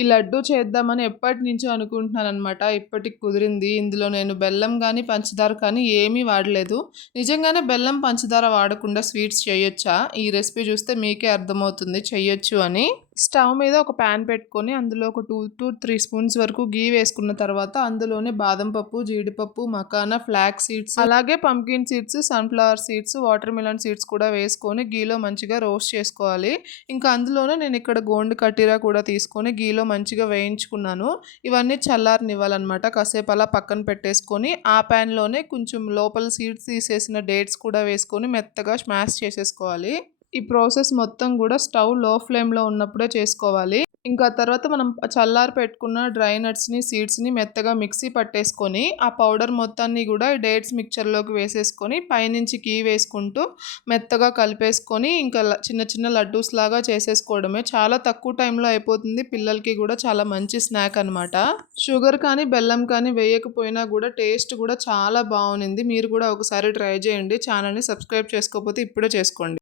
ఈ లడ్డూ చేద్దామని ఎప్పటినుంచో అనుకుంటున్నాననమాట. ఇప్పటికి కుదిరింది. ఇందులో నేను బెల్లం గానీ, పంచదార కానీ ఏమీ వాడలేదు. నిజంగానే బెల్లం, పంచదార వాడకుండా స్వీట్స్ చేయొచ్చా? ఈ రెసిపీ చూస్తే మీకే అర్థమవుతుంది చెయ్యొచ్చు అని. స్టవ్ మీద ఒక పాన్ పెట్టుకొని అందులో ఒక 2-3 స్పూన్స్ వరకు ఘీ వేసుకున్న తర్వాత అందులోనే బాదం పప్పు, జీడిపప్పు, మకానా, ఫ్లాక్స్ సీడ్స్, అలాగే pumpkin seeds, sunflower seeds, water melon seeds కూడా వేసుకొని ఘీలో మంచిగా రోస్ట్ చేసుకోవాలి. ఇంకా అందులోనే నేను ఇక్కడ గోండు కటీరా కూడా తీసుకొని ఘీలో మంచిగా వేయించుకున్నాను. ఇవన్నీ చల్లారనివ్వాలన్నమాట. కాసేపు అలా పక్కన పెట్టేసుకొని ఆ పాన్‌లోనే కొంచెం లోపల సీడ్స్ తీసేసిన డేట్స్ కూడా వేసుకొని మెత్తగా స్మాష్ చేసేసుకోవాలి. ఈ ప్రాసెస్ మొత్తం కూడా స్టవ్ లో ఫ్లేమ్‌లో ఉన్నప్పుడే చేసుకోవాలి. ఇంకా తర్వాత మనం చల్లారి పెట్టుకున్న డ్రై నట్స్‌ని, సీడ్స్‌ని మెత్తగా మిక్సీ పట్టేసుకొని, ఆ పౌడర్ మొత్తాన్ని కూడా డేట్స్ మిక్చర్‌లోకి వేసేసుకొని, పైనుంచి ఘీ వేసుకుంటూ మెత్తగా కలిపేసుకొని, ఇంకా చిన్న చిన్న లడ్డూస్ లాగా చేసేసుకోవడమే. చాలా తక్కువ టైంలో అయిపోతుంది. పిల్లలకి కూడా చాలా మంచి స్నాక్ అనమాట. షుగర్ కానీ, బెల్లం కానీ వేయకపోయినా కూడా టేస్ట్ కూడా చాలా బావునింది. మీరు కూడా ఒకసారి ట్రై చేయండి. ఛానల్‌ని సబ్స్క్రైబ్ చేసుకోకపోతే ఇప్పుడే చేసుకోండి.